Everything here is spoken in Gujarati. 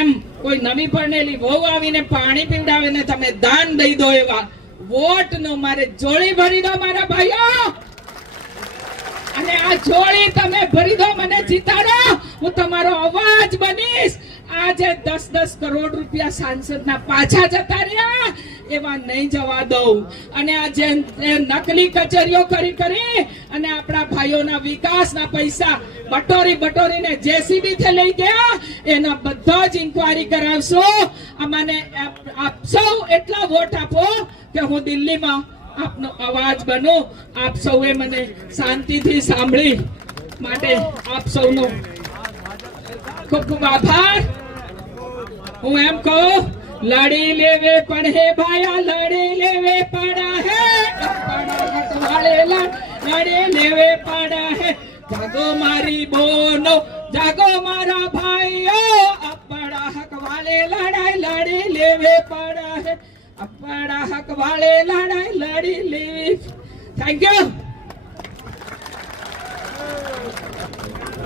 એમ કોઈ નવી પરણેલી વહુ આવીને પાણી પીવડાવે ને તમે દાન દઈ દો એવા વોટ નો મારે જોડી ભરી દો મારા ભાઈઓ, અને આ જોડી તમે ભરી દો, મને જીતાડો, હું તમારો અવાજ બનીશ. આજે 10-10 કરોડ રૂપિયા સાંસદના પાછા જતા રહ્યા એવા નહીં જવા દઉં. અને આ જે નકલી કચેરીઓ કરી અને આપણા ભાઈઓના વિકાસના પૈસા બટોરીને જેસીબી થી લઈ ગયા, એના બધા જ ઇન્કવાયરી કરાવશો. અમને આપ સૌ એટલા વોટ આપો કે હું દિલ્હીમાં આપનો અવાજ બનો. આપ સૌએ મને શાંતિથી સાંભળી માટે આપ સૌનો ખૂબ ખૂબ આભાર. હું એમ કહું, લડી લેવે પડે ભાયા, લડી લેવે પડા હે, લડી લેવે પડા હે. જાગો મારી બોનો, જાગો મારા ભાઈઓ, આપણા હક વાલે લડાઈ લડી લેવે પડા હે, આપણા હક વાલે લડાઈ લડી લેવી. Thank you.